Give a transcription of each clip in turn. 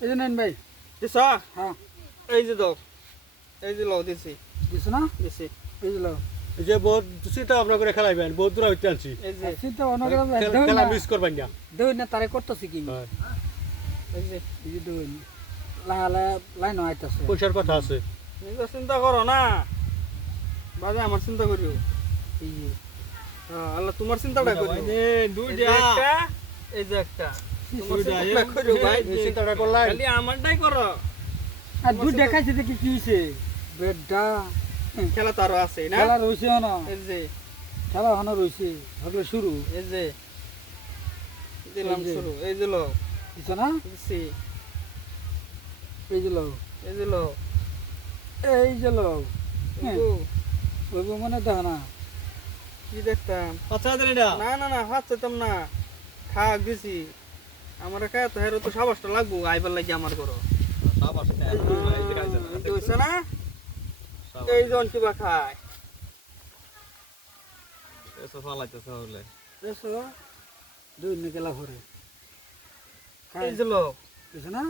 এই যে নেন ভাই। দিছ? হ্যাঁ এই যে দাও। এই যে লও দিছি। দিছো না? দিছি। এই যে লও। এই যে বহুত চিন্তা ভাবনা করে খেলাইবেন, বহুত দূর হইতে আনছি। এই যে চিন্তা ভাবনা করে খেলা মিস করবেন না। দেউন না তারে করতেছি কি? হ্যাঁ, এই যে এই যে দেউন। লাহালা লাইন আইতাছে। পয়সার কথা আছে। নিজে চিন্তা করো না। বাজে আমার চিন্তা করিও। এই যে আল্লাহ তোমার চিন্তাটা করিও। দুইটা। এই যে একটা। তোমার দুইটা, চিন্তাটা করিও ভাই। এই চিন্তাটা করলাই। খালি আমারটাই করো। আর দুধ দেখাইছে দেখি কি হইছে? বেডা খেলা তো আরো আছে না? খেলা রইছে না। এই যে খেলা হনো রইছে। হগলে শুরু। এই যে দিলাম এই যে। শুরু। এই যে লও। দিছো না? দিছি। এই যে লও। এই যে লও। এই যে লও। হ্যাঁ। ও, ওইব মনে দেখ না। কি দেখতাম? আচ্ছা দেন এটা। না না না হাত চাইতাম না। খাক দিছি। আমার খায় তো হেরো তো সাবাসটা লাগবো আইবার লাগি আমার করো। সাবাস। এই হইছে না? এই জন কিবা খায়। এসো ফালাইতেছে হলে। দেখছো? দুই নিকেলা ভরে। এই যে লও। দিছো না?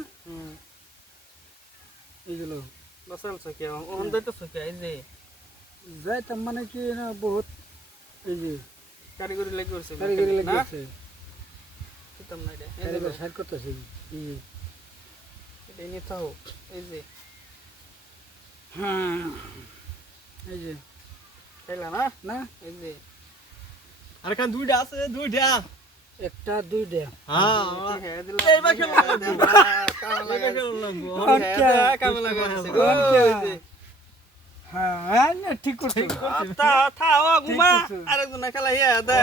এই যে লও। বসাল সকে ওহন যাইতো সকে এই যে যাইতাম মানে কি না বহুত এই যে কারিগরি লাগি করছে। কারিগরি না? লাগিয়েছে। দিতাম না এটা। এই যে কারিগর লও। সাইড করতেছে। এই যে এটা নিতে হোক। এই যে হ্যাঁ এই যে খাইলা না? না এই যে আর কান দুইটা আছে, দুইটা। একটা দুই দে হ্যাঁ, খেয়ে দিলাম। এই বা খেলা লাগবো। কামে এই লাগাইছে। খেলা লাগবো। কামে লাগাইছে। আচ্ছা। ওই যে হ্যাঁ না ঠিক করছো তা থা ও ঘুমা ঠিক আছে। আরেকজন না খেলা ইয়া দে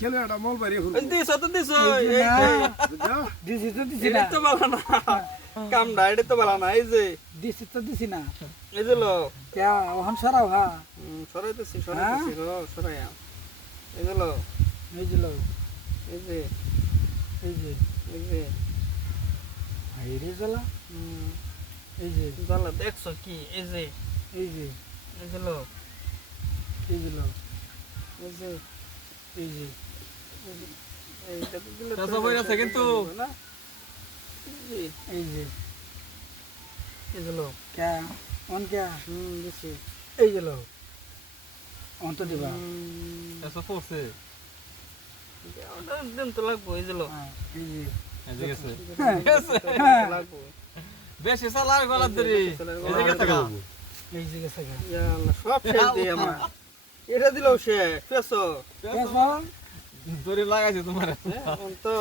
খেলে একটা মল বাড়ি হল দিছ তো দিছ দিছি তো দিছি এটা না তো ভালো না কামডা এটা তো ভালো না এই যে দিছি তো দিছি না এই যে লো কে ওহন সরাও হ্যাঁ সরাইতেছি সরাই এই যে লো এই যে লও এই যে এই যে এই যে হাইরে জ্বালা এই যে জ্বালা দেখছো কি এই যে এই যে এই যে লো এই যে লও এই যে এই যে এইটা তো দিলে কাঁচা বই আছে কিন্তু। না এই এই যে যে লো কে অন কে দিছি এই যে লও অন তো দিবা এসো পড়ছে। দিন তো লাগবো এই যে লো হ্যাঁ, এই যে এই যে গেছে। লাগবো বেশি চালার গলার ধরে। এই যে গেছে গা। এই যে গেছে গা ইয়া আল্লাহ সব শেষ দিই আমার এটা দিলেও সে পেছো পেছো দড়ি লাগাইছে তোমার। তো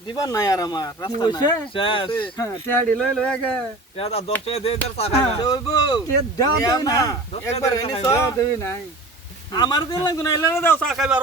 দিবার নাই আর আমার কি রাস্তা হইছে নাই শেষ। হ্যাঁ টেহাড়ি লই লই আগে এটা 10 টাকা দিয়ে দেড় টাকা। হ্যাঁ। চলবো কে দাও নিয়া দেই না না একবার এনেছ দাও দেই নাই আমার দিন লাগতো না এলে দাও চা খাইবার